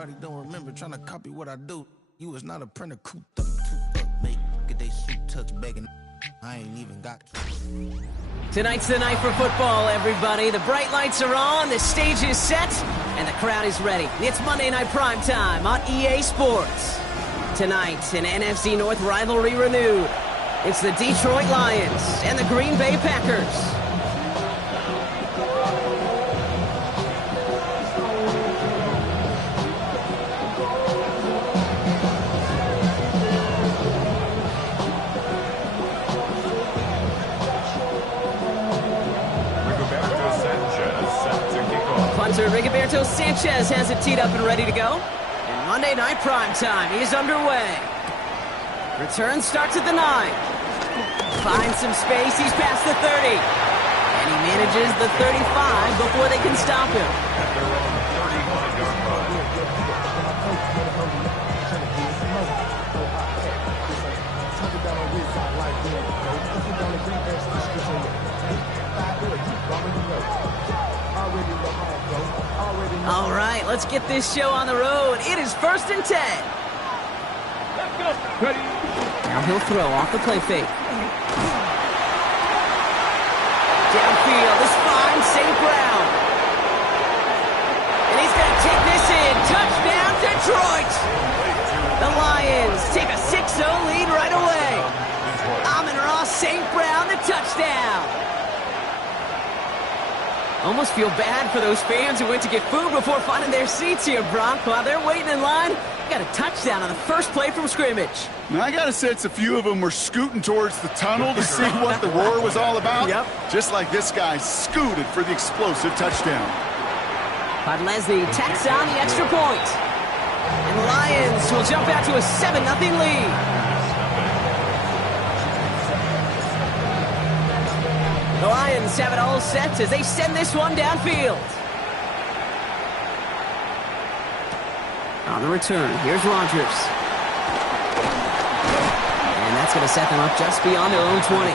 Everybody don't remember trying to copy what I do. You was not a printer, cooped up, make get they suit tucks begging. I ain't even got. Tonight's the night for football, everybody. The bright lights are on, the stage is set, and the crowd is ready. It's Monday Night Primetime on EA Sports. Tonight, an NFC North rivalry renewed. It's the Detroit Lions and the Green Bay Packers. Punter Rigoberto Sanchez has it teed up and ready to go. And Monday Night Primetime is underway. Return starts at the 9. Finds some space, he's past the 30. And he manages the 35 before they can stop him. All right, let's get this show on the road. It is 1st and 10. Let's go. Ready. Now he'll throw off the play fake. Downfield is fine, St. Brown. And he's going to take this in. Touchdown, Detroit. The Lions take a 6-0 lead right away. Amon-Ra St. Brown, the touchdown. Almost feel bad for those fans who went to get food before finding their seats here, Brock. While they're waiting in line, got a touchdown on the first play from scrimmage. Now, I got to sense a few of them were scooting towards the tunnel to see what the roar was all about. Yep. Just like this guy scooted for the explosive touchdown. Podlesny tacks on the extra point. And the Lions will jump out to a 7-0 lead. The Lions have it all set as they send this one downfield. On the return, here's Rodgers. And that's going to set them up just beyond their own 20.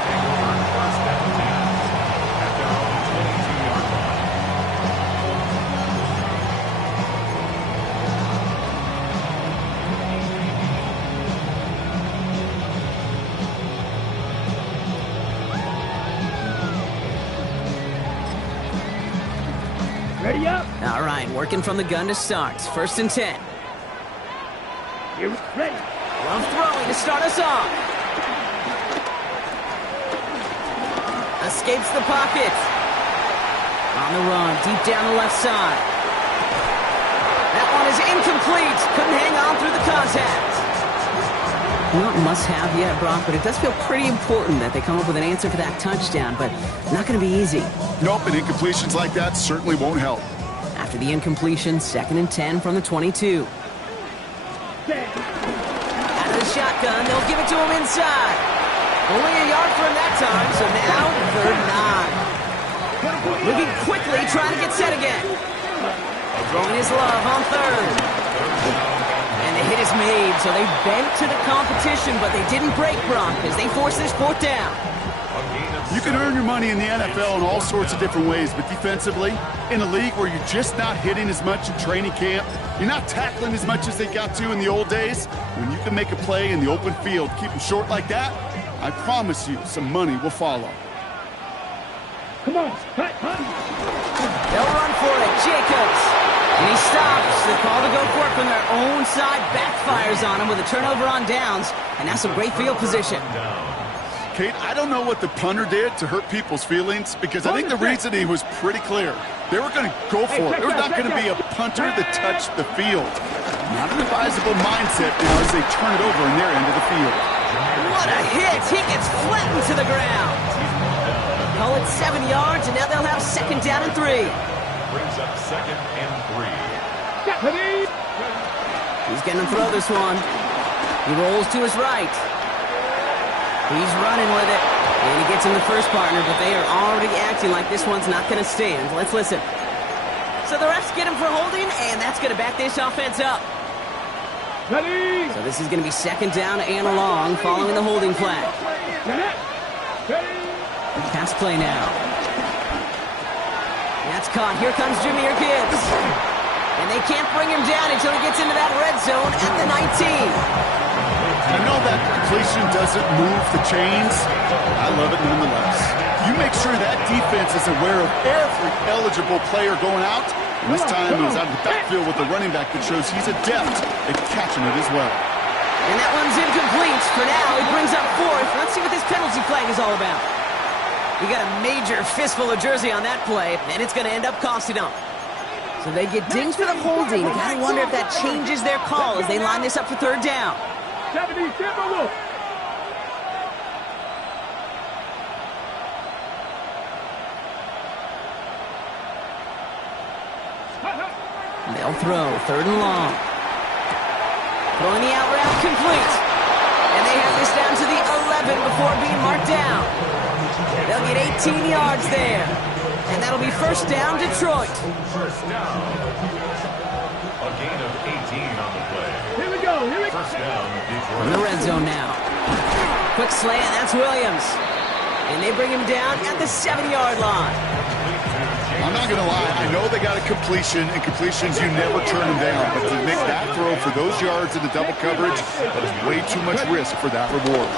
Ready up. All right, working from the gun to start. 1st and 10. You're ready. Love throwing to start us off. Escapes the pocket. On the run, deep down the left side. That one is incomplete. Couldn't hang on through the contact. Not must-have yet, Brock, but it does feel pretty important that they come up with an answer for that touchdown, but not going to be easy. Nope, and incompletions like that certainly won't help. After the incompletion, 2nd and 10 from the 22. Out of the shotgun, they'll give it to him inside. Only a yard for him that time, so now 3rd and 9. Moving quickly, trying to get set again. Throwing his love on 3rd. And the hit is made, so they bent to the competition, but they didn't break, Brock, as they force this 4th down. You can earn your money in the NFL in all sorts of different ways, but defensively, in a league where you're just not hitting as much in training camp, you're not tackling as much as they got to in the old days, when you can make a play in the open field, keep them short like that, I promise you some money will follow. Come on. They'll run for it. Jacobs. And he stops. The call to go for it from their own side backfires on him with a turnover on downs, and that's some great field position. Kate, I don't know what the punter did to hurt people's feelings, because I think the reasoning was pretty clear. They were going to go for it. There was not going to be a punter that touched the field. Not an advisable mindset now as they turn it over in their end of the field. What a hit! He gets flattened to the ground. Call it 7 yards, and now they'll have 2nd down and 3. Brings up 2nd and 3. He's going to throw this one. He rolls to his right. He's running with it. And he gets in the first partner, but they are already acting like this one's not going to stand. Let's listen. So the refs get him for holding, and that's going to back this offense up. Ready. So this is going to be 2nd down and long following the holding flag. Pass play now. That's caught. Here comes Jahmyr Gibbs. And they can't bring him down until he gets into that red zone at the 19. I know that completion doesn't move the chains. I love it nonetheless. You make sure that defense is aware of every eligible player going out. And this time he was out of the backfield with a running back that shows he's adept at catching it as well. And that one's incomplete. For now, he brings up fourth. Let's see what this penalty flag is all about. He got a major fistful of jersey on that play, and it's going to end up costing them. So they get dinged for the holding. You got to wonder if that changes their call as they line this up for third down. 70 Timberwolves. They'll throw, third and long. Throwing the out route complete. And they have this down to the 11 before being marked down. They'll get 18 yards there. And that'll be first down, Detroit. First down. A gain of 18 on the play. Here we go. Here we go. First down, Detroit. In the red zone now. Quick slant, that's Williams. And they bring him down at the 7-yard line. I'm not going to lie. I know they got a completion, and completions, you never turn them down. But to make that throw for those yards in the double coverage, that is way too much risk for that reward.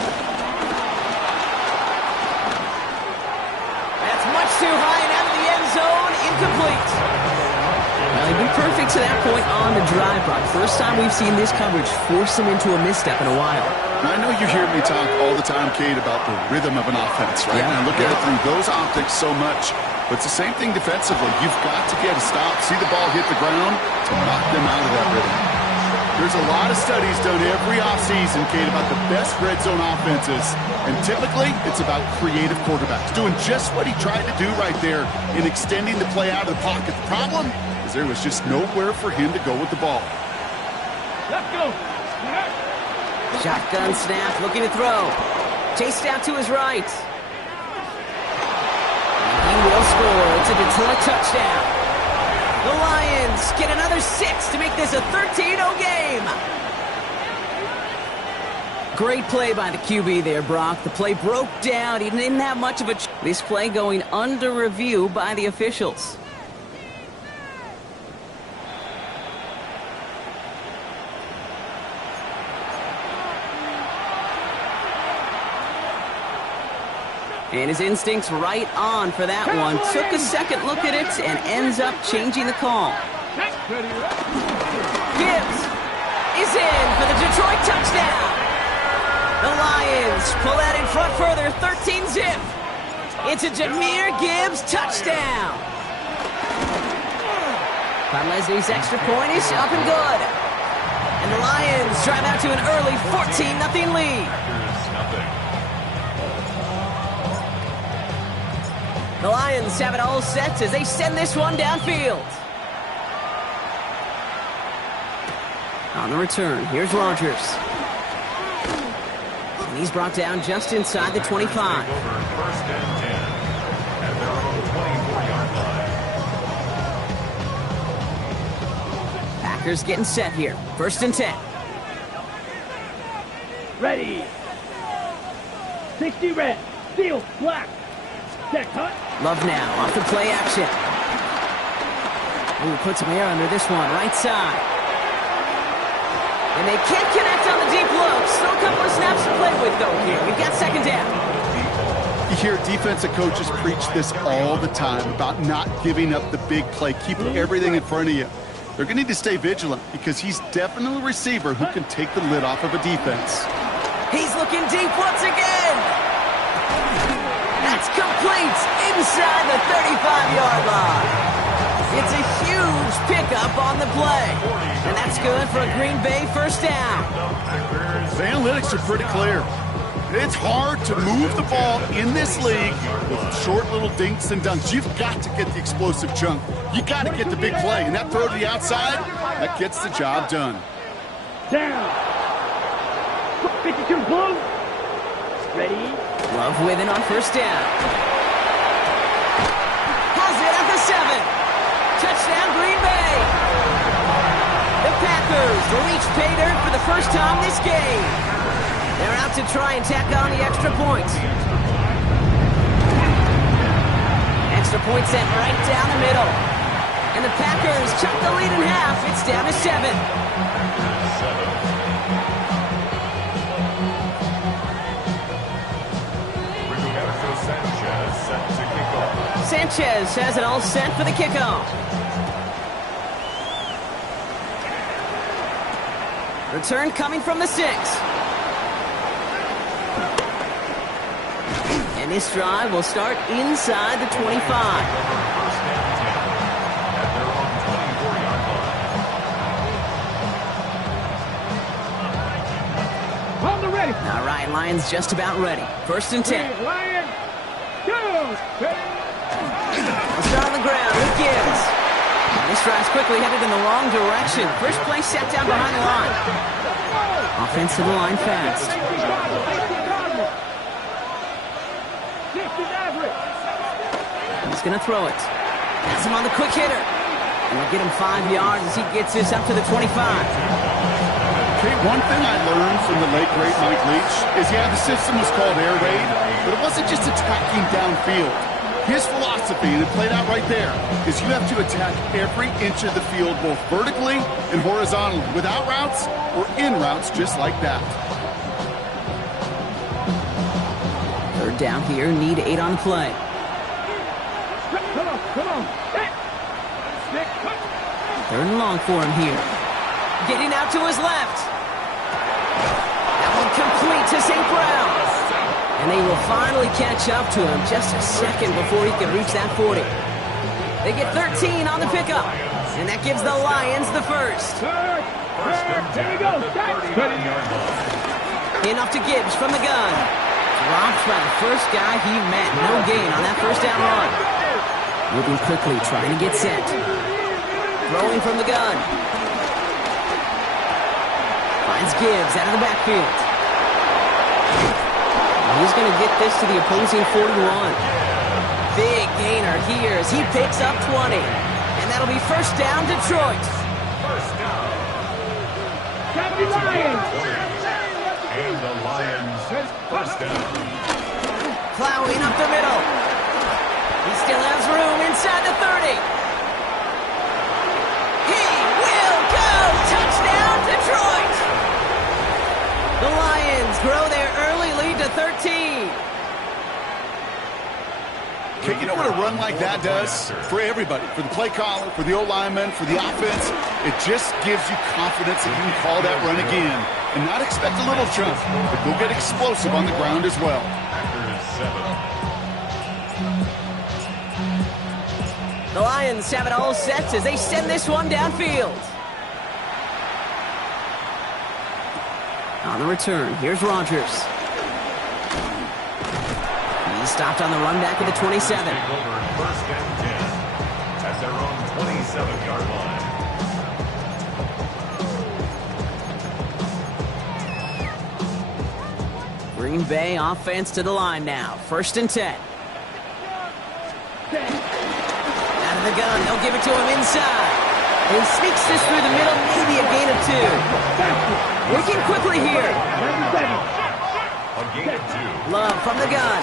That's much too high and out of the end zone. Incomplete. Well, he'd been perfect to that point on the drive, Brock. First time we've seen this coverage force him into a misstep in a while. I know you hear me talk all the time, Kate, about the rhythm of an offense, right? Yeah. And I look at it through those optics so much. But it's the same thing defensively. You've got to get a stop, see the ball hit the ground to knock them out of that rhythm. There's a lot of studies done every offseason, Kate, about the best red zone offenses. And typically, it's about creative quarterbacks doing just what he tried to do right there in extending the play out of the pocket. The problem is there was just nowhere for him to go with the ball. Let's go. Shotgun snap, looking to throw. Chased out to his right. He will score. It's a Detroit touchdown. The Lions get another 6 to make this a 13-0 game. Great play by the QB there, Brock. The play broke down. He didn't have much of a... This play going under review by the officials. And his instincts right on for that one. Took a second look at it and ends up changing the call. Gibbs is in for the Detroit touchdown. The Lions pull that in front further, 13-zip. It's a Jahmyr Gibbs touchdown. Von Leslie's extra point is up and good. And the Lions drive out to an early 14-0 lead. The Lions have it all set as they send this one downfield. On the return, here's Rodgers. And he's brought down just inside the 25. First and 10 at their own 24-yard line. Packers getting set here. First and 10. Ready. 60 red. Steel black. Check cut. Love now off the play action. Ooh, put some air under this one, right side. And they can't connect on the deep look. Still a couple of snaps to play with, though, here. We've got second down. You hear defensive coaches preach this all the time about not giving up the big play, keeping everything in front of you. They're going to need to stay vigilant because he's definitely a receiver who can take the lid off of a defense. He's looking deep once again. That's complete inside the 35-yard line. It's a huge pickup on the play. And that's good for a Green Bay first down. The analytics are pretty clear. It's hard to move the ball in this league with short little dinks and dunks. You've got to get the explosive chunk. You got to get the big play. And that throw to the outside, that gets the job done. Down. 52 blue. Ready. Love with it on first down. Has it at the 7. Touchdown, Green Bay. The Packers reach pay dirt for the first time this game. They're out to try and tack on the extra point. Extra point sent right down the middle. And the Packers cut the lead in half. It's down to 7. Sanchez has it all set for the kickoff. Return coming from the 6. And this drive will start inside the 25. All right, Lions just about ready. 1st and 10. Lions, go! Start on the ground. It gives. This drive's quickly headed in the wrong direction. First play set down behind the line. Offense to the line fast. He's going to throw it. That's him on the quick hitter. And we'll get him 5 yards as he gets this up to the 25. Okay, one thing I learned from the late, great Mike Leach is, yeah, the system was called air raid, but it wasn't just attacking downfield. His philosophy, and it played out right there, is you have to attack every inch of the field, both vertically and horizontally, without routes or in routes just like that. 3rd down here, need 8 on play. Come on. 3rd and long for him here. Getting out to his left. That one complete to St. Brown. And they will finally catch up to him just a second before he can reach that 40. They get 13 on the pickup. And that gives the Lions the first. Here we go. Enough to Gibbs from the gun. Dropped by the first guy he met. No gain on that 1st down run. Moving quickly, trying to get set. Throwing from the gun. Finds Gibbs out of the backfield. He's going to get this to the opposing 41. Big gainer here as he picks up 20. And that'll be 1st down, Detroit. Lions. And the Lions, 1st down. Plowing up the middle. He still has room inside the 30. He will go! Touchdown, Detroit! The Lions grow their early lead to 13. Okay, you know what a run like that does for everybody, for the play caller, for the O-lineman, for the offense? It just gives you confidence that you can call that run again and not expect a little jump, but go get explosive on the ground as well. The Lions have it all set as they send this one downfield. On the return, here's Rodgers. He's stopped on the run back at the 27. Over 1st and 10 at their own 27-yard line. Green Bay offense to the line now. 1st and 10. Out of the gun, they'll give it to him inside. He sneaks this through the middle, maybe a gain of 2. Working quickly here. A gain of 2. Love from the gun.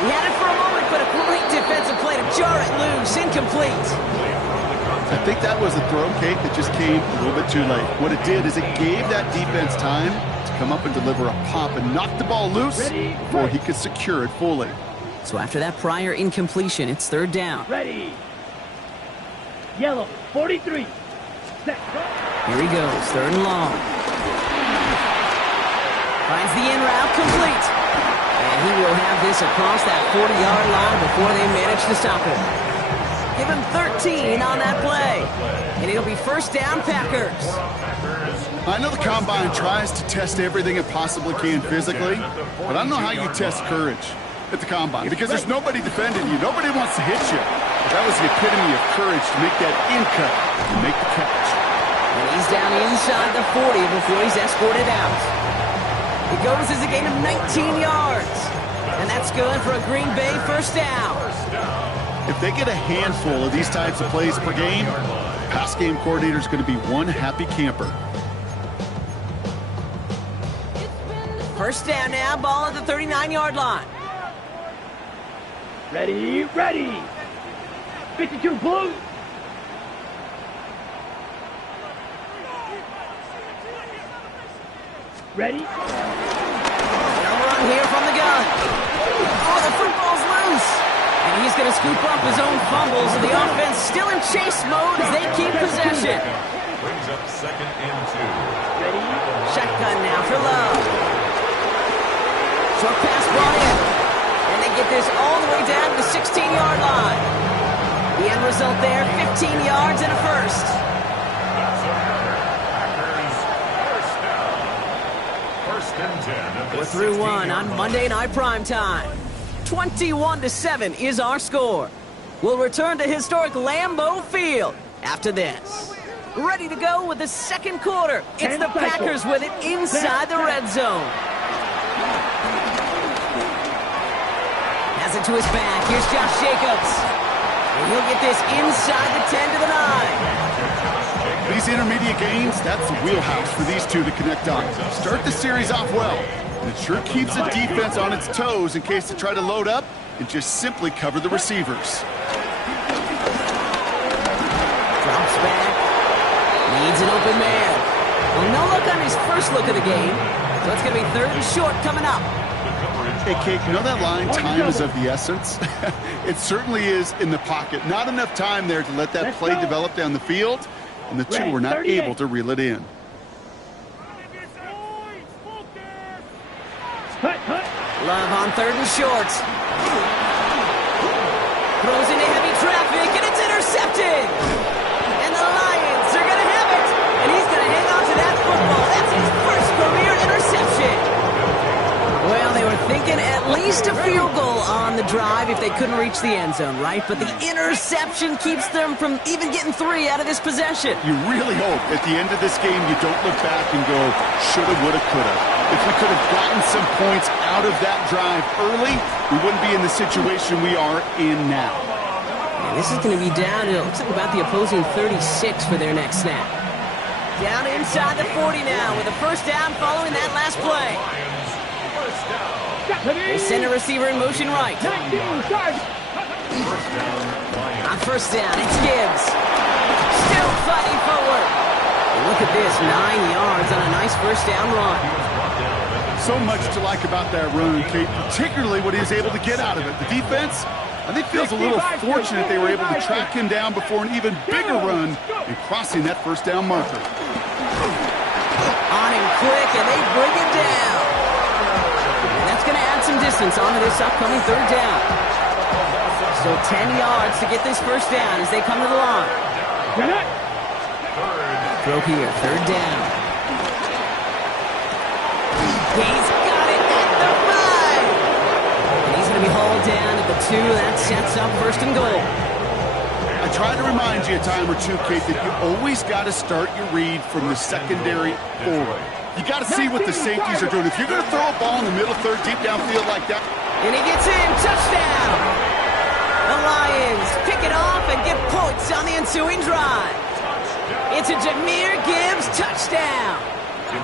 He had it for a moment, but a great defensive play to jar it loose. Incomplete. I think that was a throw, Kate, that just came a little bit too late. What it did is it gave that defense time to come up and deliver a pop and knock the ball loose before he could secure it fully. So after that prior incompletion, it's 3rd down. Ready. Yellow, 43. Set. Here he goes, 3rd and long. Finds the in route, complete. And he will have this across that 40-yard line before they manage to stop him. Give him 13 on that play. And it'll be 1st down, Packers. I know the Combine tries to test everything it possibly can physically, but I don't know how you test courage at the Combine, because there's nobody defending you. Nobody wants to hit you. But that was the epitome of courage to make that in cut and make the catch. And he's down inside the 40 before he's escorted out. It goes as a gain of 19 yards. And that's good for a Green Bay 1st down. If they get a handful of these types of plays per game, pass game coordinator is going to be one happy camper. 1st down now, ball at the 39-yard line. Ready. 52 blue. Ready? No run here from the gun. Oh, the football's loose. And he's going to scoop up his own fumbles. And the offense still in chase mode as they keep possession. Brings up 2nd and 2. Ready? Shotgun now for Love. Short pass brought in. And they get this all the way down to the 16-yard line. The end result there, 15 yards and a first. We're through one on Monday Night Primetime. 21-7 is our score. We'll return to historic Lambeau Field after this. Ready to go with the second quarter. It's the Packers with it inside the red zone. Has it to his back. Here's Josh Jacobs. And he'll get this inside the 10 to the 9. These intermediate gains, that's the wheelhouse for these two to connect on. Start the series off well. And it sure keeps the defense on its toes in case they try to load up and just simply cover the receivers. Drops back. Needs an open man. Well, no look on his first look of the game. So it's going to be 3rd and short coming up. Hey, Kate, you know that line, time is of the essence? It certainly is in the pocket. Not enough time there to let that play develop down the field, and the two were not able to reel it in. Love on 3rd and short. Throws into heavy traffic, and it's intercepted. And the Lions are going to have it. And he's going to hang on to that football. That's his first career interception. Well, they were thinking at least a field goal on the drive if they couldn't reach the end zone, right? But the interception keeps them from even getting 3 out of this possession. You really hope at the end of this game you don't look back and go, shoulda, woulda, coulda. If we could have gotten some points out of that drive early, we wouldn't be in the situation we are in now. And this is going to be down to, it looks like about the opposing 36 for their next snap. Down inside the 40 now with a first down following that last play. They send a receiver in motion right. On first down, it's Gibbs. Still fighting forward. And look at this, 9 yards on a nice first down run. So much to like about that run, Kate, particularly what he was able to get out of it. The defense, I think, feels a little fortunate they were able to track him down before an even bigger run and crossing that first down marker. On him quick, and they bring him down. And that's going to add some distance onto this upcoming 3rd down. So 10 yards to get this first down as they come to the line. Throw here, 3rd down. He's got it at the 5. And he's going to be hauled down at the 2. That sets up 1st and goal. I try to remind you a time or two, Kate, that you always got to start your read from the secondary forward. You got to see what the safeties are doing. If you're going to throw a ball in the middle third, deep downfield like that. And he gets in. Touchdown. The Lions pick it off and get points on the ensuing drive. It's a Jahmyr Gibbs touchdown.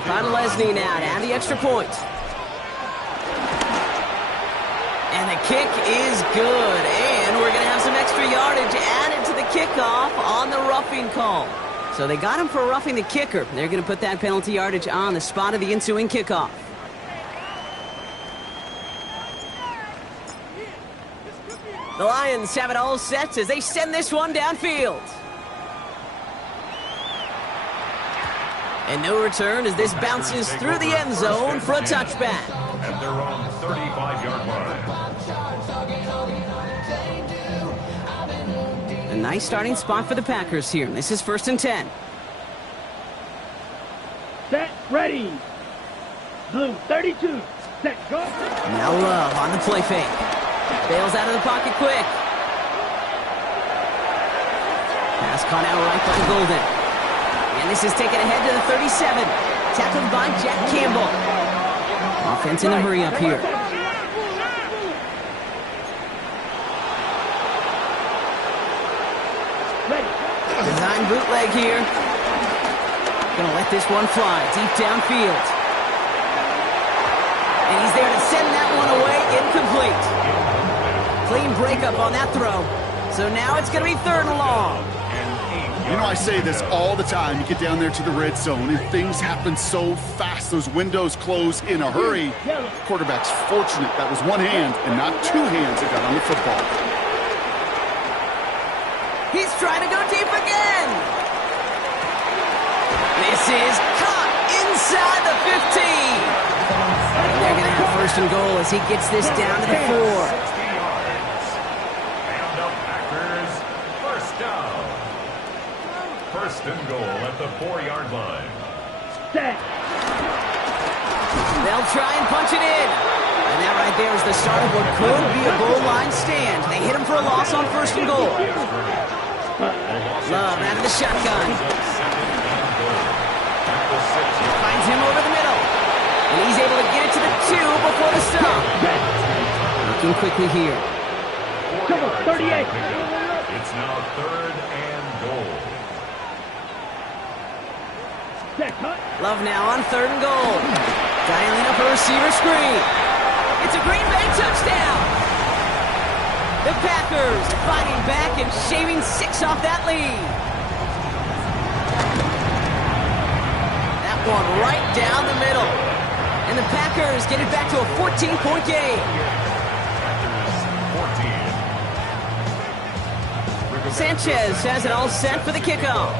Final Leslie now to add the extra point. And the kick is good. And we're going to have some extra yardage added to the kickoff on the roughing call. So they got him for roughing the kicker. They're going to put that penalty yardage on the spot of the ensuing kickoff. The Lions have it all set as they send this one downfield. And no return as this bounces through the end zone for a touchback. And they're on 35-yard line. A nice starting spot for the Packers here. This is 1st and 10. Set, ready. Blue, 32. Set, go. Now Love on the play fake. Bails out of the pocket quick. Pass caught out right by Golden. And this is taken ahead to the 37. Tackled by Jack Campbell. Offense in a hurry up here. Design bootleg here. Gonna let this one fly deep downfield. And he's there to send that one away, incomplete. Clean breakup on that throw. So now it's going to be 3rd and long. You know, I say this all the time. You get down there to the red zone, and things happen so fast. Those windows close in a hurry. Quarterback's fortunate that was one hand and not two hands that got on the football. He's trying to go deep again. This is caught inside the 15. And they're going to have 1st and goal as he gets this down to the 4. 60 yards. And the Packers, 1st down. 1st and goal at the 4-yard line. Set. They'll try and punch it in. And that right there is the start of what could be a goal line stand. They hit him for a loss on 1st and goal. Love out of the shotgun. Finds him over the middle. And he's able to get it to the 2 before the stop. Looking quickly here. Come on, 38. It's now 3rd and goal. Set, cut. Love now on 3rd and goal. Dialing up a receiver screen. It's a Green Bay touchdown. The Packers fighting back and shaving 6 off that lead. That one right down the middle. And the Packers get it back to a 14-point game. 14. Sanchez has it all set for the kickoff.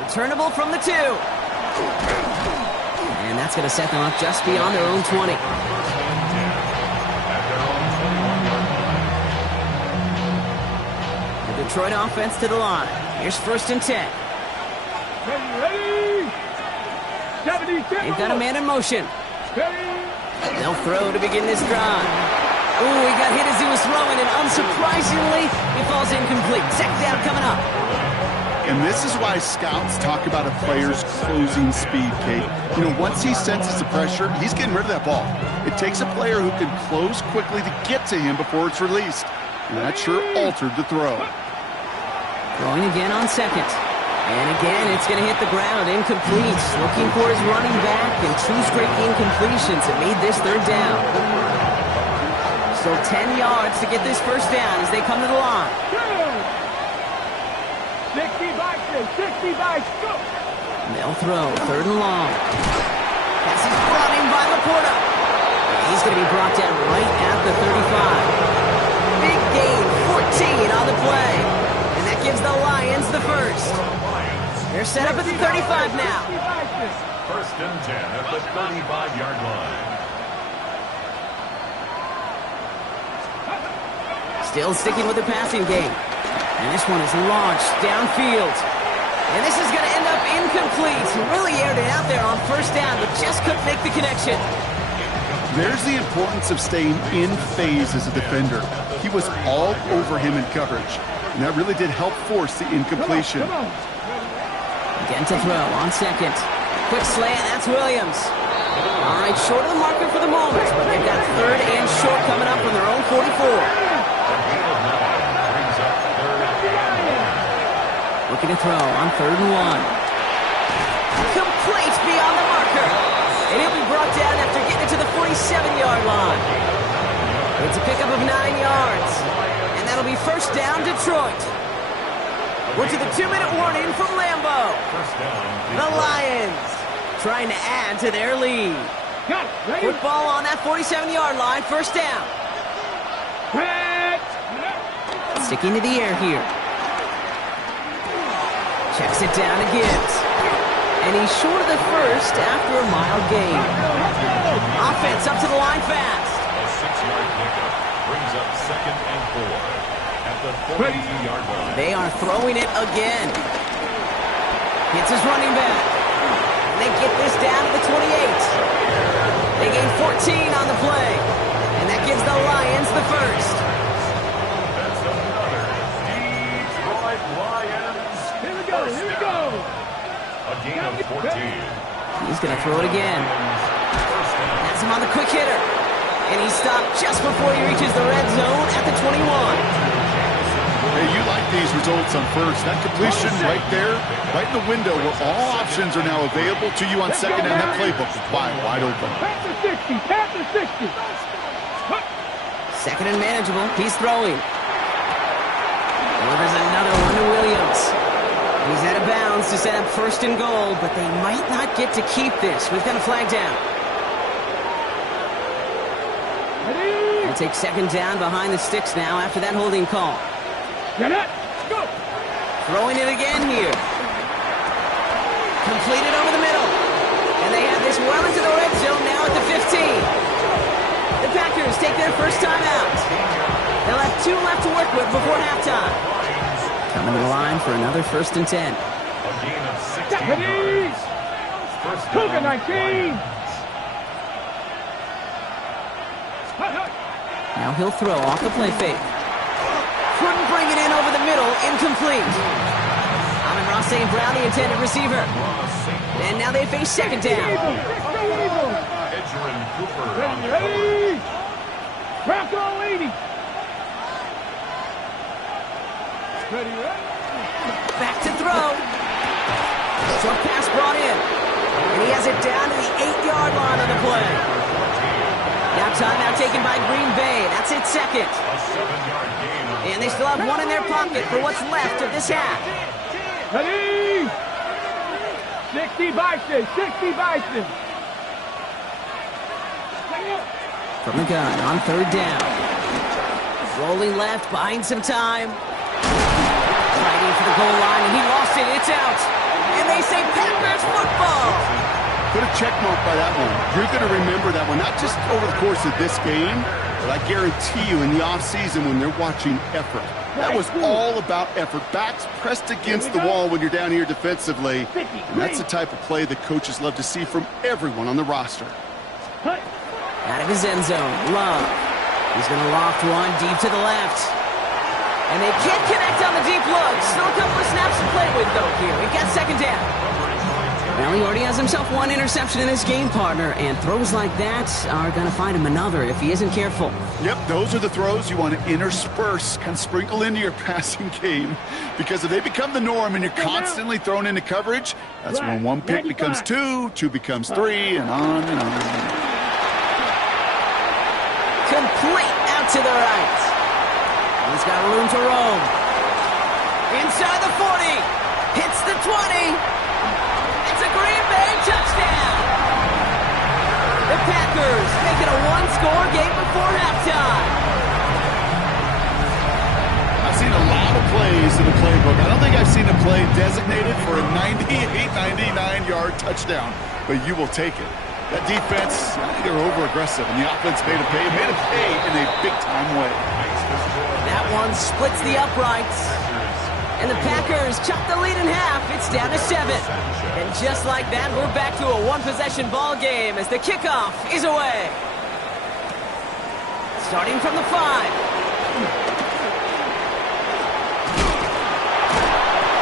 Returnable from the 2. And that's going to set them up just beyond their own 20. The Detroit offense to the line. Here's 1st and 10. Ready. 70. They've got a man in motion. Ready. They'll throw to begin this drive. Ooh, he got hit as he was throwing, and unsurprisingly, he falls incomplete. 2nd down coming up. And this is why scouts talk about a player's closing speed, Kate. You know, once he senses the pressure, he's getting rid of that ball. It takes a player who can close quickly to get to him before it's released. And that sure altered the throw. Throwing again on 2nd. And again, it's going to hit the ground, incomplete. Looking for his running back, and 2 straight incompletions that made this 3rd down. Still 10 yards to get this 1st down as they come to the line. 60 by 2. They'll throw 3rd and long. Pass is brought in by Laporta. He's going to be brought down right at the 35. Big gain, 14 on the play. And that gives the Lions the 1st. They're set up at the 35 now. 1st and 10 at the 35-yard line. Still sticking with the passing game. And this one is launched downfield. And this is going to end up incomplete. Really aired it out there on 1st down, but just couldn't make the connection. There's the importance of staying in phase as a defender. He was all over him in coverage, and that really did help force the incompletion. Again to throw on 2nd. Quick slant, that's Williams. All right, short of the marker for the moment, but they've got 3rd and short coming up from their own 44. Looking to throw on 3rd and 1. Complete beyond the marker. And he'll be brought down after getting it to the 47-yard line. It's a pickup of 9 yards. And that'll be 1st down, Detroit. We're to the 2-minute warning from Lambeau. The Lions trying to add to their lead. Football on that 47-yard line, 1st down. Sticking to the air here. Checks it down to Gibbs. And he's short of the 1st after a mild gain. Offense up to the line fast. A 6-yard pickup brings up 2nd and 4 at the 42-yard line. They are throwing it again. Hits his running back. And they get this down to the 28. They gain 14 on the play. And that gives the Lions the 1st. That's another Detroit Lions. Here we go. A gain of 14. He's going to throw it again. Has him on the quick hitter. And he stopped just before he reaches the red zone at the 21. Hey, you like these results on 1st. That completion right there, right in the window where all options are now available to you on 2nd, and that playbook is wide open. Past the 60. Second and manageable. He's throwing. Delivers another one to Williams. He's out of bounds to set up first and goal, but they might not get to keep this. We've got a flag down. We'll take second down behind the sticks now after that holding call. Get it. Go. Throwing it again here. Completed over the middle. And they have this well into the red zone now at the 15. The Packers take their first time out. They'll have 2 left to work with before halftime. Coming to the line for another 1st and 10. A gain of 16 Deputies. yards. First Cougar down, 19. Now he'll throw off the play fake. Couldn't bring it in over the middle. Incomplete. Amon-Ra St. Brown, the intended receiver. And now they face second down. Edgerrin Cooper on the cover. Ready. Crack all 80. Ready, ready. Back to throw. Short pass brought in. And he has it down to the 8-yard line on the play. Now timeout taken by Green Bay. That's its second. A 7-yard gain on And they still have 1 in their pocket for what's left of this half. Ready. 60 Bison. 60 Bison. From the gun on third down. Rolling left, buying some time. Fighting for the goal line, and he lost it. It's out. And they say Packers football. Put a check mark by that one. You're going to remember that one, not just over the course of this game, but I guarantee you in the offseason when they're watching effort. That was all about effort. Backs pressed against the wall when you're down here defensively. And that's the type of play that coaches love to see from everyone on the roster. Out of his end zone, Love. He's going to loft one deep to the left. And they can't connect on the deep look. Still a couple of snaps to play with, though, here. We've got second down. Well, he already has himself 1 interception in this game, partner, and throws like that are going to find him another if he isn't careful. Yep, those are the throws you want to intersperse, kind of sprinkle into your passing game, because if they become the norm and you're constantly thrown into coverage, that's when 1 pick becomes 2, 2 becomes 3, and on and on. Complete out to the right. He's got room to roam. Inside the 40. Hits the 20. It's a Green Bay touchdown. The Packers make it a 1-score game before halftime. I've seen a lot of plays in the playbook. I don't think I've seen a play designated for a 99-yard touchdown, but you will take it. That defense, I think they're over-aggressive, and the offense made a pay in a big-time way. That one splits the uprights. And the Packers chop the lead in half. It's down to 7. And just like that, we're back to a 1-possession ball game as the kickoff is away. Starting from the 5.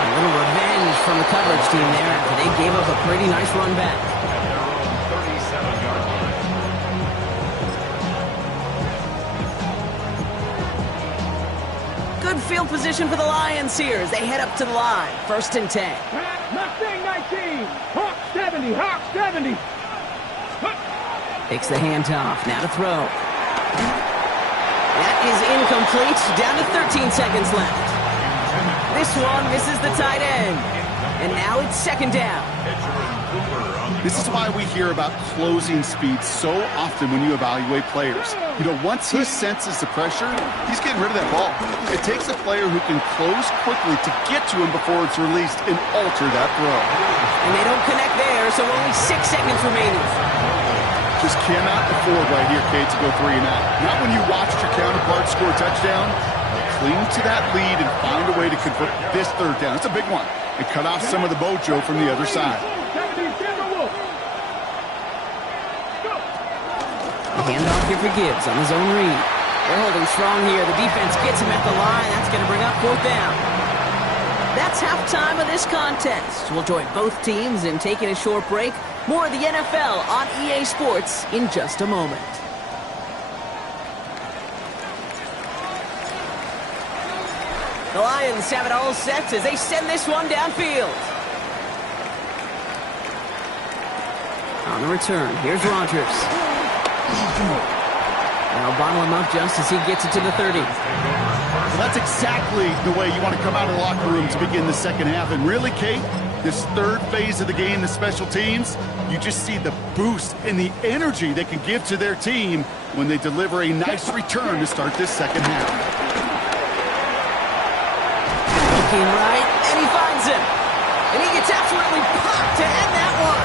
A little revenge from the coverage team there after they gave up a pretty nice run back. Good field position for the Lions here as they head up to the line. 1st and 10. Mustang 19. Hawk 70. Hawk 70. Takes the handoff. Now to throw. That is incomplete. Down to 13 seconds left. This one misses the tight end. And now it's second down. This is why we hear about closing speed so often when you evaluate players. You know, once he senses the pressure, he's getting rid of that ball. It takes a player who can close quickly to get to him before it's released and alter that throw. And they don't connect there, so only 6 seconds remaining. Just cannot afford right here, Kate, to go 3 and out. Not when you watched your counterpart score a touchdown. Cling to that lead and find a way to convert this 3rd down. It's a big one. And cut off some of the mojo from the other side. The handoff here for Gibbs on his own read. They're holding strong here. The defense gets him at the line. That's going to bring up 4th down. That's halftime of this contest. We'll join both teams in taking a short break. More of the NFL on EA Sports in just a moment. The Lions have it all set as they send this one downfield. On the return, here's Rodgers. They'll bottle him up just as he gets it to the 30. Well, that's exactly the way you want to come out of the locker room to begin the second half. And really, Kate, this third phase of the game, the special teams, you just see the boost and the energy they can give to their team when they deliver a nice return to start this second half. Looking right, and he finds him. And he gets absolutely popped to end that one.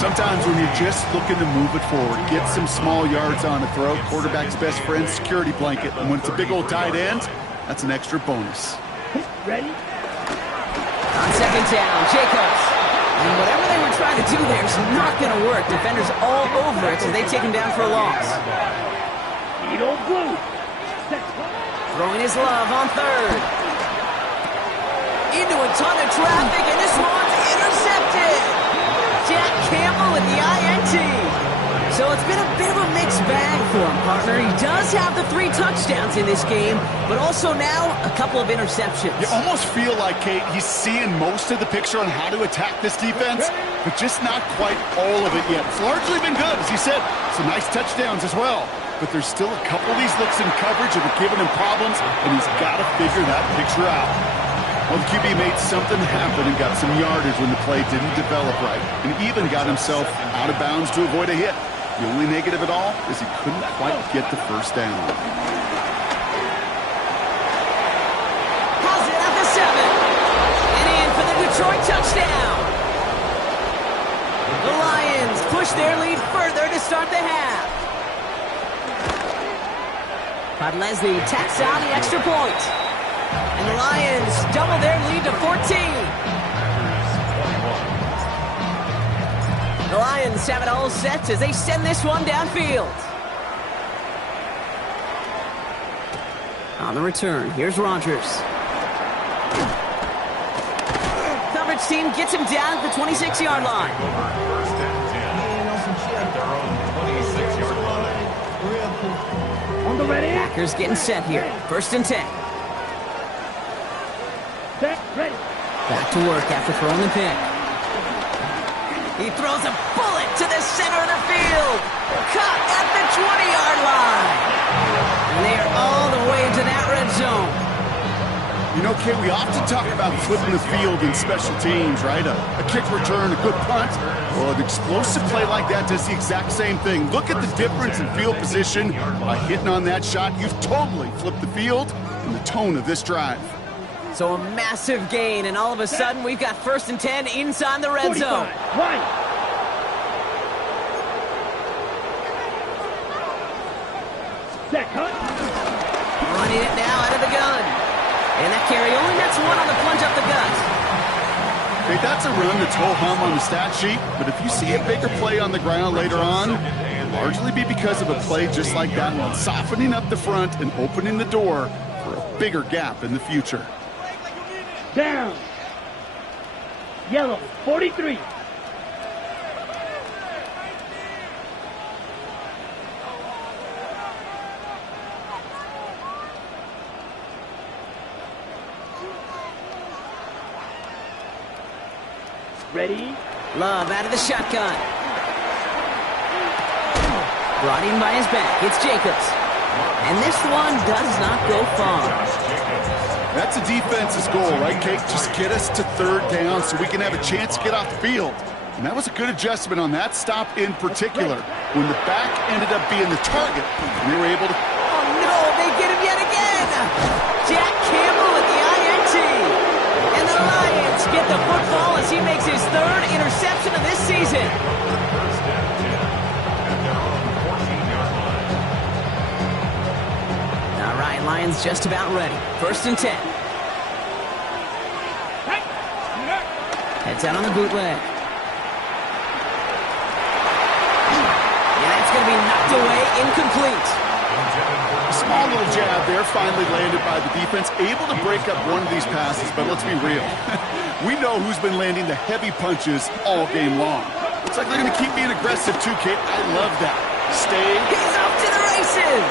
Sometimes when you're just looking to move it forward, get some small yards on a throw, quarterback's best friend, security blanket. And when it's a big old tight end, that's an extra bonus. Ready? On second down, Jacobs. And whatever they were trying to do there is not going to work. Defenders all over it, so they take him down for a loss. Edo Blue. Throwing his love on third. Into a ton of traffic, and this one's intercepted. Jack Campbell with the INT. So it's been a bit of a mixed bag for him, partner. He does have the 3 touchdowns in this game, but also now a couple of interceptions. You almost feel like, Kate, he's seeing most of the picture on how to attack this defense, but just not quite all of it yet. It's largely been good, as he said. Some nice touchdowns as well. But there's still a couple of these looks in coverage that are giving him problems, and he's got to figure that picture out. Well, the QB made something happen and got some yardage when the play didn't develop right, and even got himself out of bounds to avoid a hit. The only negative at all is he couldn't quite get the first down. How's it at the 7? And in for the Detroit touchdown. The Lions push their lead further to start the half. But Leslie tacks on the extra point. And the Lions double their lead to 14. The Lions have it all set as they send this one downfield. On the return, here's Rodgers. Coverage team gets him down at the 26-yard line. First and 10 at their own 26-yard line. On the ready. Packers getting set here. First and 10. Set. Ready. Back to work after throwing the pick. He throws a bullet to the center of the field. Caught at the 20-yard line. And they are all the way into that red zone. You know, Kate, we often talk about flipping the field in special teams, right? A kick return, a good punt. Well, an explosive play like that does the exact same thing. Look at the difference in field position. By hitting on that shot, you've totally flipped the field and the tone of this drive. So a massive gain, and all of a sudden we've got first and 10 inside the red zone. Right. Set. Cut. Running it now out of the gun. And that carry only gets one on the plunge up the gut. Hey, that's a run that's ho-hum on the stat sheet, but if you see a bigger play on the ground later on, it'll largely be because of a play just like that one, softening up the front and opening the door for a bigger gap in the future. Down. Yellow. 43. Ready? Love out of the shotgun. Brought in by his back. It's Jacobs. And this one does not go far. That's a defense's goal, right, Kate? Just get us to third down so we can have a chance to get off the field. And that was a good adjustment on that stop in particular. When the back ended up being the target, we were able to... Oh, no, they get him yet again. Jack Campbell with the INT. And the Lions get the football as he makes his third interception of this season. First and 10 at their own 14-yard line. All right, Lions just about ready. First and 10. Heads out on the bootleg. Going to be knocked away, incomplete. A small little jab there, finally landed by the defense, able to break up one of these passes, but let's be real. We know who's been landing the heavy punches all game long. Looks like they're going to keep being aggressive too, Kate. I love that. Stay. He's off to the races.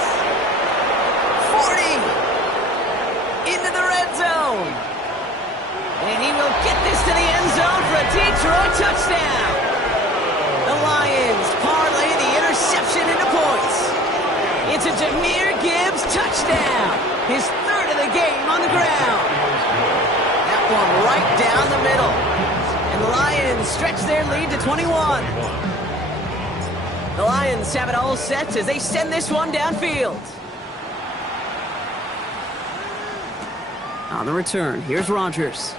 40. Into the red zone. And he will get this to the end zone for a Detroit touchdown. The Lions parlay the interception into points. It's a Jahmyr Gibbs touchdown. His third of the game on the ground. That one right down the middle. And the Lions stretch their lead to 21. The Lions have it all set as they send this one downfield. On the return, here's Rodgers.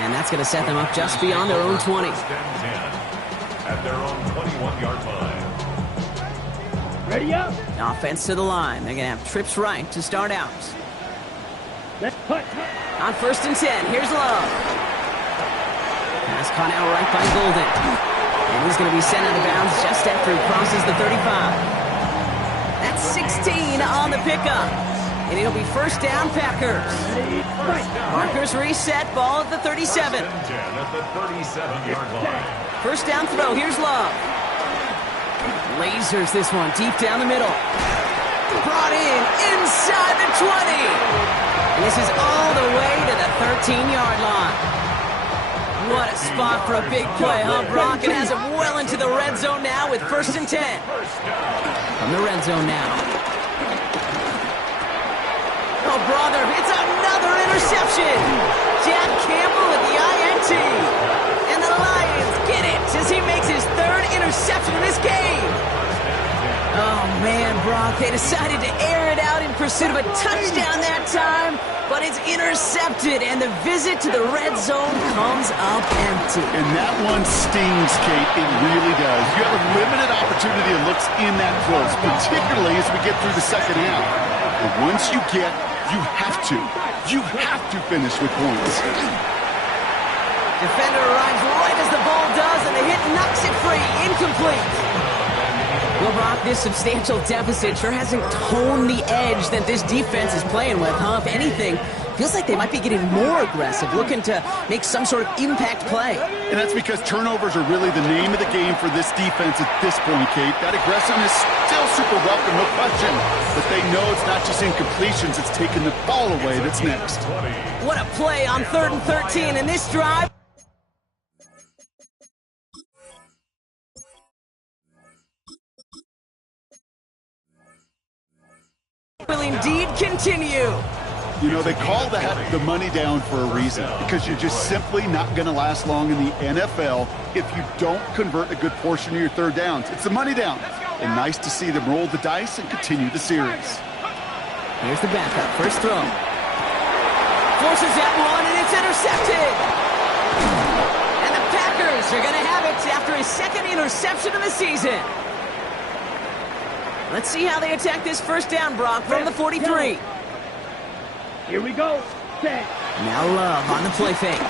And that's going to set them up just beyond their own 20. At their own 21-yard line. Ready up. Offense to the line. They're going to have trips right to start out. Let's put. On 1st and 10, here's Love. Pass caught out right by Golden. And he's going to be sent out of bounds just after he crosses the 35. That's 16 on the pickup. And it'll be first down, Packers. Markers reset, ball at the 37. At the 37-yard line. First down throw, here's Love. Lasers this one deep down the middle. Brought in inside the 20. And this is all the way to the 13-yard line. What a spot for a big play, huh, Brock? It has him well into the red zone now with 1st and 10. From the red zone now. Oh, brother, it's another interception. Jack Campbell with the INT. And the Lions get it as he makes his third interception in this game. Oh, man, Brock, they decided to air it out in pursuit of a touchdown that time, but it's intercepted, and the visit to the red zone comes up empty. And that one stings, Kate. It really does. You have a limited opportunity of looks in that close, particularly as we get through the second half. But once you have to finish with points. Defender arrives right as the ball does, and the hit knocks it free. Incomplete. Well, Brock, this substantial deficit sure hasn't toned the edge that this defense is playing with, huh? If anything, feels like they might be getting more aggressive, looking to make some sort of impact play. And that's because turnovers are really the name of the game for this defense at this point, Kate. That aggressiveness still super welcome, no question. But they know it's not just incompletions, it's taking the ball away that's next. What a play on 3rd and 13 in this drive. Will indeed continue. You know, they call that the money down for a reason, because you're just simply not going to last long in the NFL if you don't convert a good portion of your third downs. It's the money down. And nice to see them roll the dice and continue the series. Here's the backup. First throw. Forces that one, and it's intercepted. And the Packers are going to have it after his second interception of the season. Let's see how they attack this first down, Brock, from the 43. Here we go. Set. Now Love on the play fake.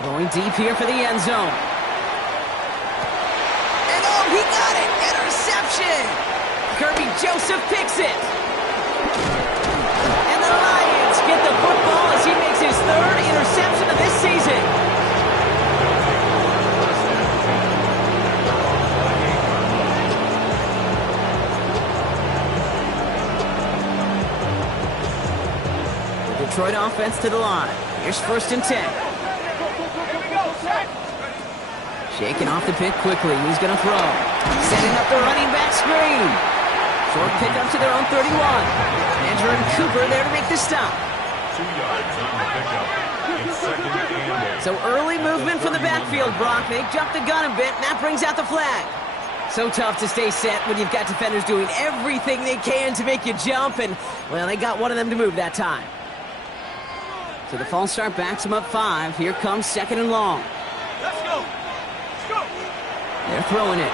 Going deep here for the end zone. And oh, he got it! Interception! Kirby Joseph picks it. And the Lions get the football as he makes his third interception of this season. Detroit offense to the line. Here's 1st and 10. Shaking off the pick quickly. He's going to throw. Setting up the running back screen. Short pickup to their own 31. Andrew and Cooper there to make the stop. 2 yards on the pickup. It's 2nd and 8. So early movement from the backfield, Brock. They jumped the gun a bit, and that brings out the flag. So tough to stay set when you've got defenders doing everything they can to make you jump, and, well, they got one of them to move that time. So the false start backs him up 5. Here comes 2nd and long. Let's go. Let's go. They're throwing it.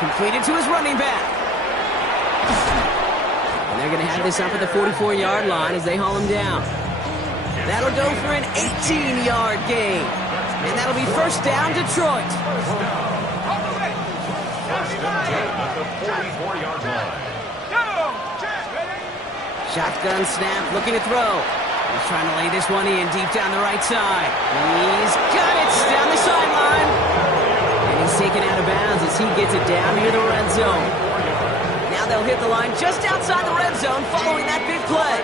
Completed to his running back. And they're going to have this up at the 44-yard line as they haul him down. That'll go for an 18-yard gain. And that'll be first down, Detroit. First and 10 at the 44-yard line. Shotgun snap, looking to throw. He's trying to lay this one in deep down the right side. He's got it down the sideline. And he's taken out of bounds as he gets it down near the red zone. Now they'll hit the line just outside the red zone following that big play.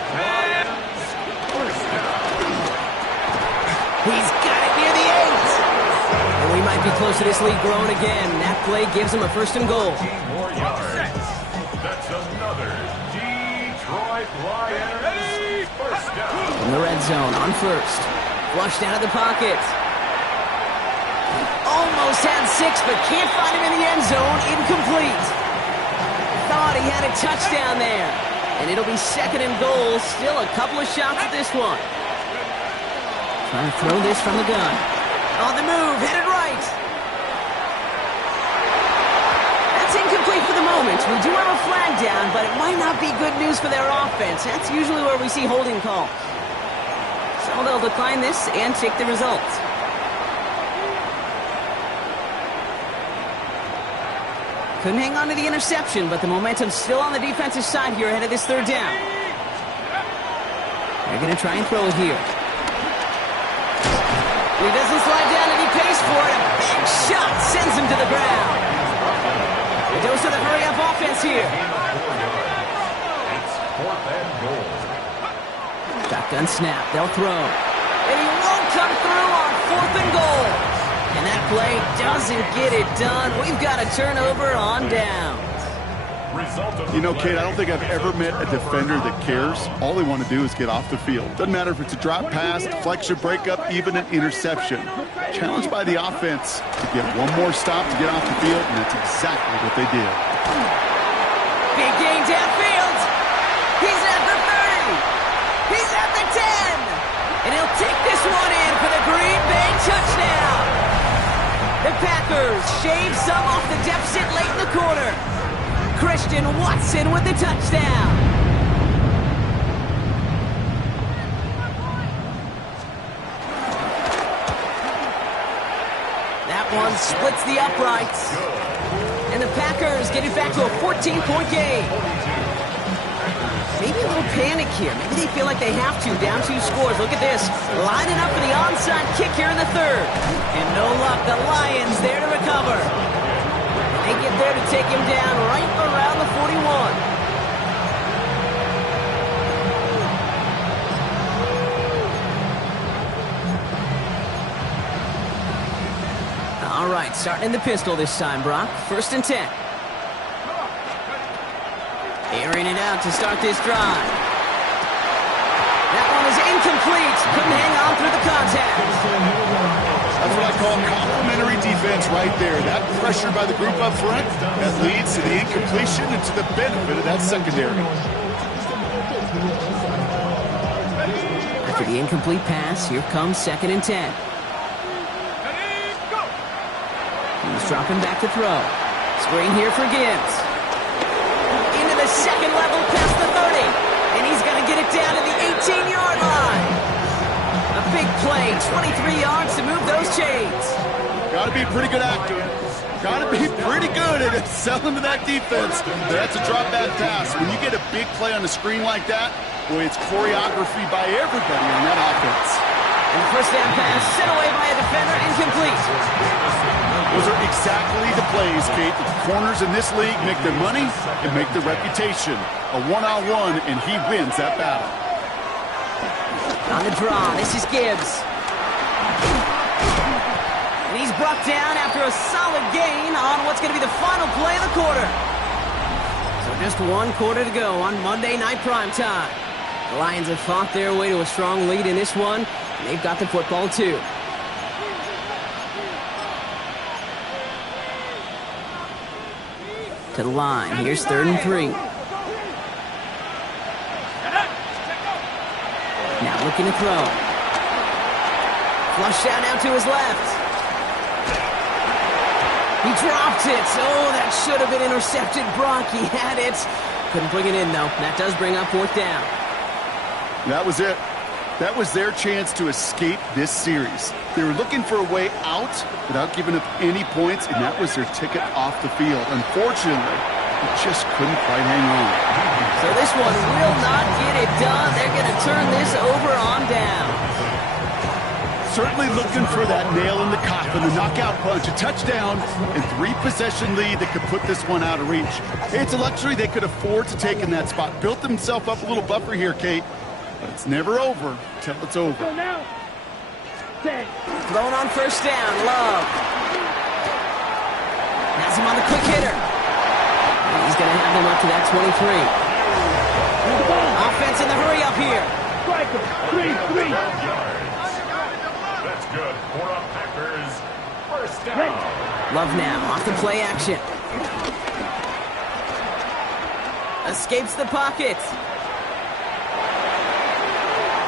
He's got it near the 8. be close to this lead growing again. That play gives them a 1st and goal. 14 more yards. That's another Detroit Lions first down. In the red zone on 1st. Flushed out of the pocket. Almost had 6, but can't find him in the end zone. Incomplete. Thought he had a touchdown there. And it'll be 2nd and goal. Still a couple of shots at this one. Trying to throw this from the gun. On the move, headed right. That's incomplete for the moment. We do have a flag down, but it might not be good news for their offense. That's usually where we see holding calls. So they'll decline this and take the result. Couldn't hang on to the interception, but the momentum's still on the defensive side here ahead of this 3rd down. They're going to try and throw it here. He doesn't slide down and he pays for it. A big shot sends him to the ground. The dose of the hurry-up offense here. It's 4th and goal. Shotgun snap. They'll throw. And he won't come through on 4th and goal. And that play doesn't get it done. We've got a turnover on down. You know, Kate, I don't think I've ever met a defender that cares. All they want to do is get off the field. Doesn't matter if it's a drop pass, deflection, breakup, even an interception. Challenged by the offense to get one more stop to get off the field, and that's exactly what they did. Big gain downfield. He's at the 30. He's at the 10. And he'll take this one in for the Green Bay touchdown. The Packers shave some off the deficit late in the quarter. Christian Watson with the touchdown. That one splits the uprights. And the Packers get it back to a 14-point game. Maybe a little panic here. Maybe they feel like they have to. Down 2 scores. Look at this. Lining up for the onside kick here in the 3rd. And no luck. The Lions there to recover. They get there to take him down right around the 41. All right, starting in the pistol this time, Brock. 1st and 10. Airing it out to start this drive. That one is incomplete. Couldn't hang on through the contact. That's what I call complimentary defense right there. That pressure by the group up front, that leads to the incompletion and to the benefit of that secondary. After the incomplete pass, here comes 2nd and 10. He's dropping back to throw. Screen here for Gibbs. Into the 2nd level past the 30. And he's going to get it down to the 18-yard line. A big play, 23 yards to move those chains. Got to be a pretty good actor. Got to be pretty good at selling to that defense. That's a drop back pass. When you get a big play on the screen like that, boy, it's choreography by everybody on that offense. And the 1st down pass sent away by a defender, incomplete. Those are exactly the plays, Kate, that the corners in this league make their money and make their reputation. A one-on-one, and he wins that battle. On the draw, this is Gibbs. And he's brought down after a solid gain on what's going to be the final play of the quarter. So just 1 quarter to go on Monday Night Primetime. The Lions have fought their way to a strong lead in this one, and they've got the football too. To the line, here's 3rd and 3. Now looking to throw. Flushed out now to his left. He dropped it. Oh, that should have been intercepted. Brock, he had it. Couldn't bring it in, though. That does bring up 4th down. That was it. That was their chance to escape this series. They were looking for a way out without giving up any points, and that was their ticket off the field. Unfortunately, they just couldn't quite hang on. So this one will not get it done. They're going to turn this over on down. Certainly looking for that nail in the coffin, the knockout punch, a touchdown, and 3-possession lead that could put this one out of reach. It's a luxury they could afford to take in that spot. Built themselves up a little buffer here, Kate, but it's never over till it's over. Thrown on 1st down, Love. Has him on the quick hitter. And he's going to have them up to that 23. Offense in the hurry up here. Striker, 3-3. That's good for a Packers first down. Love now off the play action. Escapes the pocket.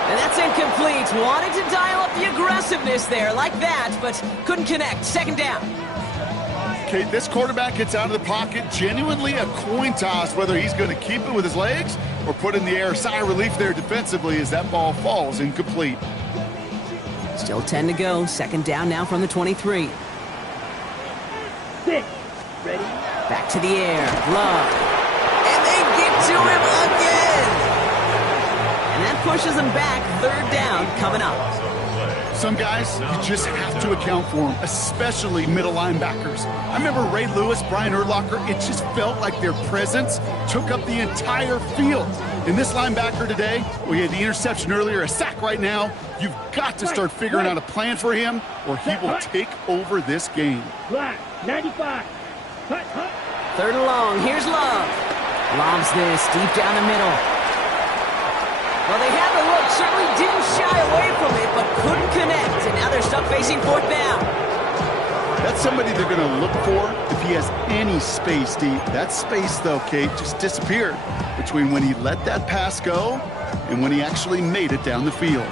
And that's incomplete. Wanted to dial up the aggressiveness there like that, but couldn't connect. Second down. Okay, this quarterback gets out of the pocket, genuinely a coin toss whether he's going to keep it with his legs or put in the air. Sigh of relief there defensively as that ball falls incomplete. Still 10 to go. Second down now from the 23. 6. Ready? Back to the air. Love. And they get to him again. And that pushes them back. Third down coming up. Some guys, you just have to account for them, especially middle linebackers. I remember Ray Lewis, Brian Urlacher, it just felt like their presence took up the entire field. And this linebacker today, we had the interception earlier, a sack right now. You've got to start figuring out a plan for him or he will take over this game. Black, 95. Hut. Third and long. Here's Love. Lobs this deep down the middle. Well, they had the look. Certainly didn't shy away from it, but couldn't connect. And now they're stuck facing fourth down. That's somebody they're going to look for if he has any space deep. That space, though, Kate, just disappeared between when he let that pass go and when he actually made it down the field.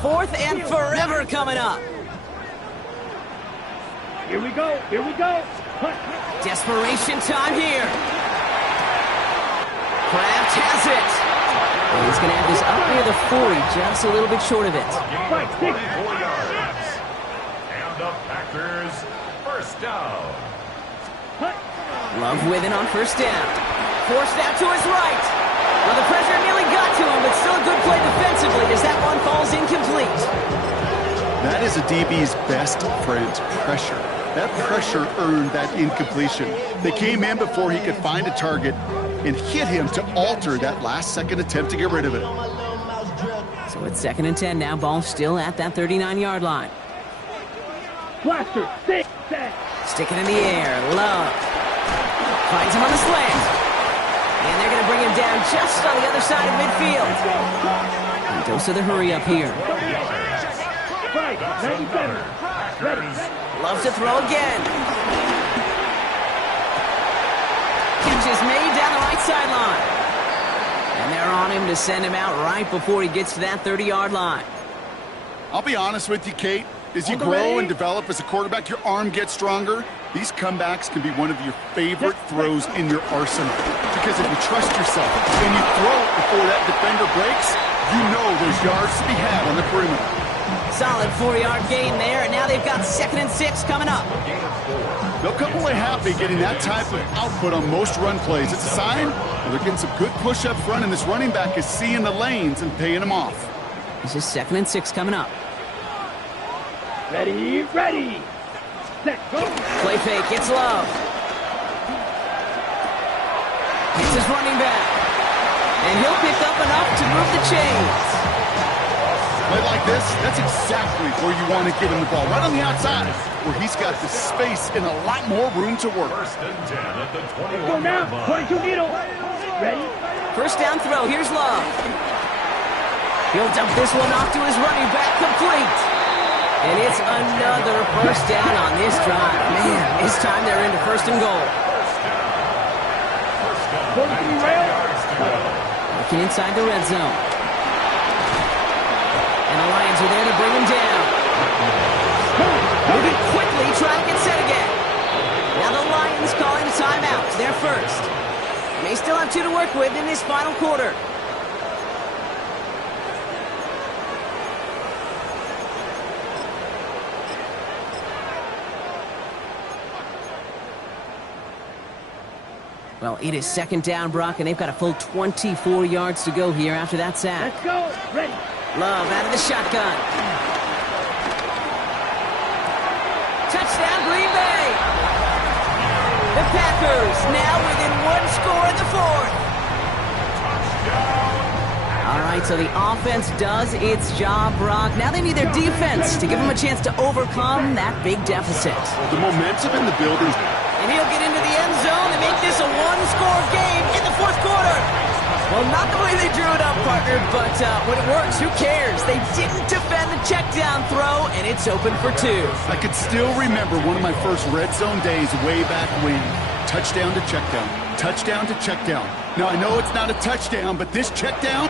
Fourth and forever coming up. Here we go. Hut. Desperation time here. Kraft has it. And he's going to have this up near the 40, just a little bit short of it. Strike, 6. 4 yards. And the Packers first down. Hut. Love with it on first down. Forced out to his right. Well, the pressure nearly got to him, but still a good play defensively as that one falls incomplete. That is a DB's best friend, pressure. That pressure earned that incompletion. They came in before he could find a target and hit him to alter that last-second attempt to get rid of it. So it's 2nd and 10 now. Ball still at that 39-yard line. Blaster, 6. Set. Sticking in the air. Love. Finds him on the slant. And they're going to bring him down just on the other side of midfield. And dose of the hurry up here. Strike, 97. Ready. Loves to throw again. Catch is made down the right sideline. And they're on him to send him out right before he gets to that 30-yard line. I'll be honest with you, Kate. As you grow and develop as a quarterback, your arm gets stronger. These comebacks can be one of your favorite throws in your arsenal. Because if you trust yourself and you throw it before that defender breaks, you know there's yards to be had on the perimeter. Solid 4-yard gain there, and now they've got 2nd and 6 coming up. They'll come away happy getting that type of output on most run plays. It's a sign that they're getting some good push up front, and this running back is seeing the lanes and paying them off. This is 2nd and 6 coming up. Ready. Set, go. Play fake, it's Love. It's his running back. And he'll pick up enough to move the chains. Play like this, that's exactly where you want to get him the ball. Right on the outside, where he's got the space and a lot more room to work. First and 10 at the Go now. 21-yard line. 22 needle. Ready. First down throw, here's Love. He'll dump this one off to his running back, complete. And it's another first down on this drive. Man, this time they're into 1st and goal. 43 rail. Looking inside the red zone. And the Lions are there to bring him down. Moving quickly, trying to get set again. Now the Lions calling a timeout. They're first. They still have 2 to work with in this final quarter. Well, it is 2nd down, Brock, and they've got a full 24 yards to go here after that sack. Let's go. Ready. Love out of the shotgun. Touchdown, Green Bay. The Packers now within 1 score in the 4th. All right, so the offense does its job, Brock. Now they need their defense to give them a chance to overcome that big deficit. The momentum in the building. And he'll get into the end zone and make this a one-score game in the fourth quarter. Well, not the way they drew it up, partner, but when it works, who cares? They didn't defend the check down throw, and it's open for 2. I could still remember one of my first red zone days way back when. Touchdown to check down. Touchdown to check down. Now, I know it's not a touchdown, but this check down.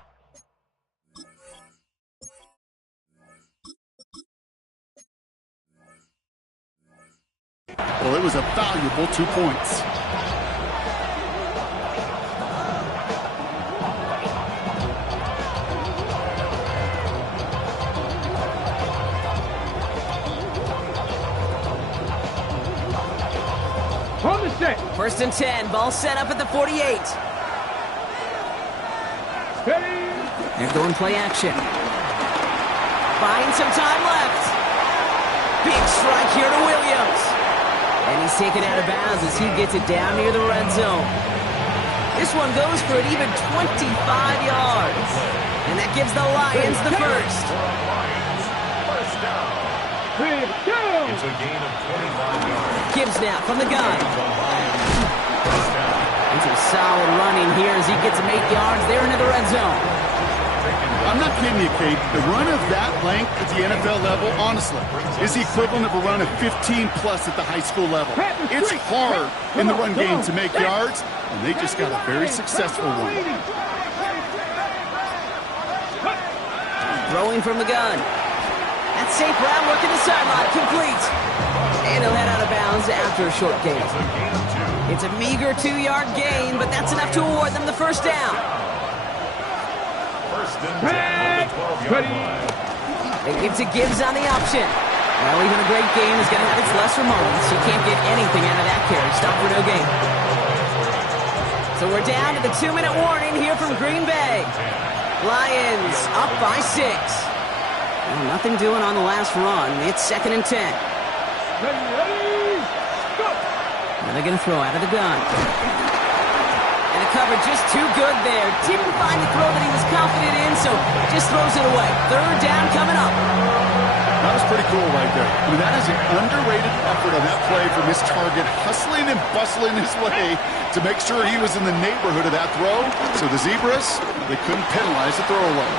Well, it was a valuable 2 points. On the set. First and 10, ball set up at the 48. Ready. They're going play action. Find some time left. Big strike here to Williams. And he's taken out of bounds as he gets it down near the red zone. This one goes for an even 25 yards. And that gives the Lions the first. First down. It's a gain of 25 yards. Gibbs now from the gun. First down. Into solid running here as he gets him 8 yards there into the red zone. I'm not kidding you, Kate. The run of that length at the NFL level, honestly, is the equivalent of a run of 15-plus at the high school level. It's hard in the run game to make yards, and they just got a very successful one. Throwing from the gun. That's St. Brown working the sideline, complete. And he'll head out of bounds after a short gain. It's a meager 2-yard gain, but that's enough to award them the first down. First and 10 on the 12-yard line. They give to Gibbs on the option. Well, even a great game is going to have its lesser moments. You can't get anything out of that carry. Stop for no gain. So we're down to the 2-minute warning here from Green Bay. Lions up by 6. Well, nothing doing on the last run. It's 2nd and 10. Now they're going to throw out of the gun. And the cover just too good there. Didn't find the throw that he was confident in, so just throws it away. 3rd down coming up. That was pretty cool right there. I mean, that is an underrated effort on that play from his target, hustling and bustling his way to make sure he was in the neighborhood of that throw. So the Zebras, they couldn't penalize the throwaway.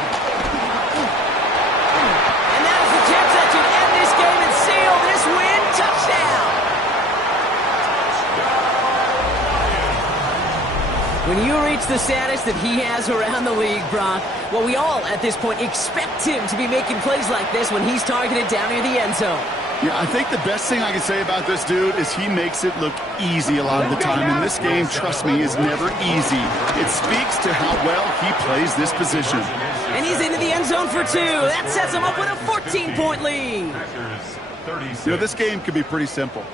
And that is the catch that should end this game and seal this win. Touchdown! When you reach the status that he has around the league, Brock, well, we all, at this point, expect him to be making plays like this when he's targeted down near the end zone. Yeah, I think the best thing I can say about this dude is he makes it look easy a lot of the time. And this game, trust me, is never easy. It speaks to how well he plays this position. And he's into the end zone for 2. That sets him up with a 14-point lead. You know, this game could be pretty simple.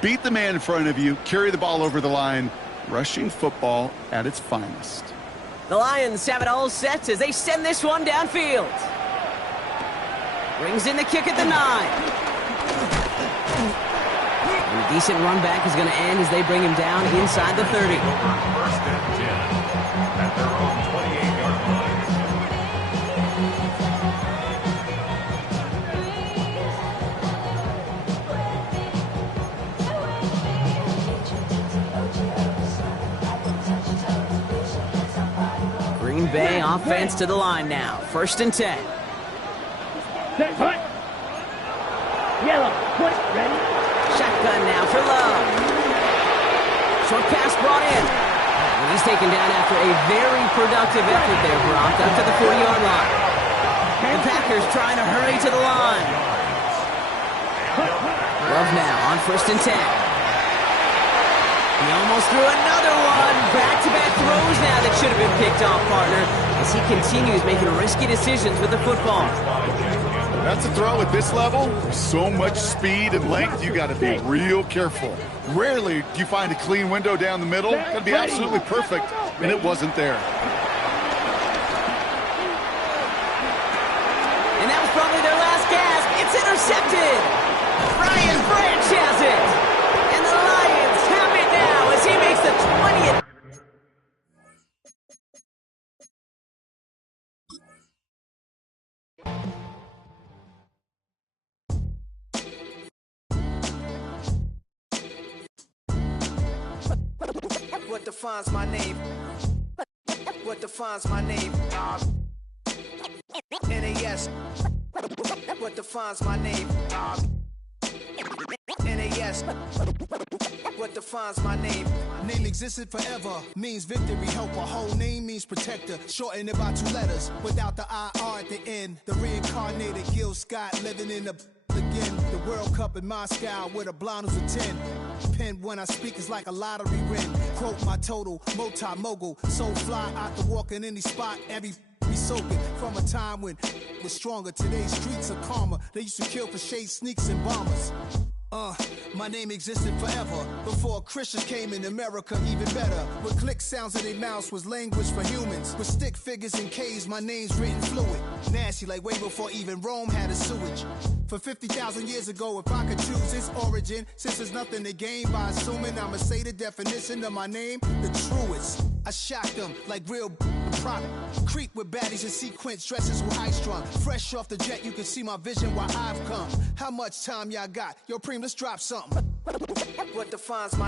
Beat the man in front of you, carry the ball over the line. Rushing football at its finest. The Lions have it all set as they send this one downfield. Brings in the kick at the 9. And a decent run back is going to end as they bring him down inside the 30. First and 10 at their own 28-yard line. Green Bay offense to the line now. 1st and 10. Set, hunt. Yellow, put it, ready. Shotgun now for Love. Short pass brought in. And he's taken down after a very productive effort there, Brock, up to the 40-yard line. The Packers trying to hurry to the line. Love now on 1st and 10. He almost threw another one. Back-to-back throws now that should have been picked off, partner, as he continues making risky decisions with the football. That's a throw at this level. There's so much speed and length, you got to be real careful. Rarely do you find a clean window down the middle. Got to be absolutely perfect, and it wasn't there. And that was probably their last gasp. It's intercepted. Brian Branch has it. And the Lions have it now as he makes the 20th. What defines my name? What defines my name? NAS. What defines my name? NAS. What defines my name? Name existed forever, means victory, helper. Whole name means protector, shortened it by 2 letters, without the IR at the end. The reincarnated Gil Scott living in the again. The World Cup in Moscow with a blind who's a 10. Pen when I speak is like a lottery win. Quote my total, multi-mogul, so fly out to walk in any spot, every be soaking from a time when was stronger. Today's streets are calmer. They used to kill for shade sneaks and bombers. My name existed forever before Christians came in America, even better. With click sounds in their mouths was language for humans. With stick figures and K's, my name's written fluid. Nasty like way before even Rome had a sewage. For 50,000 years ago, if I could choose its origin, since there's nothing to gain by assuming, I'ma say the definition of my name, the truest. I shocked them like real product. Creep with baddies in sequence, dresses with high strung. Fresh off the jet, you can see my vision where I've come. How much time y'all got? Yo, Preem, let's drop something. What defines my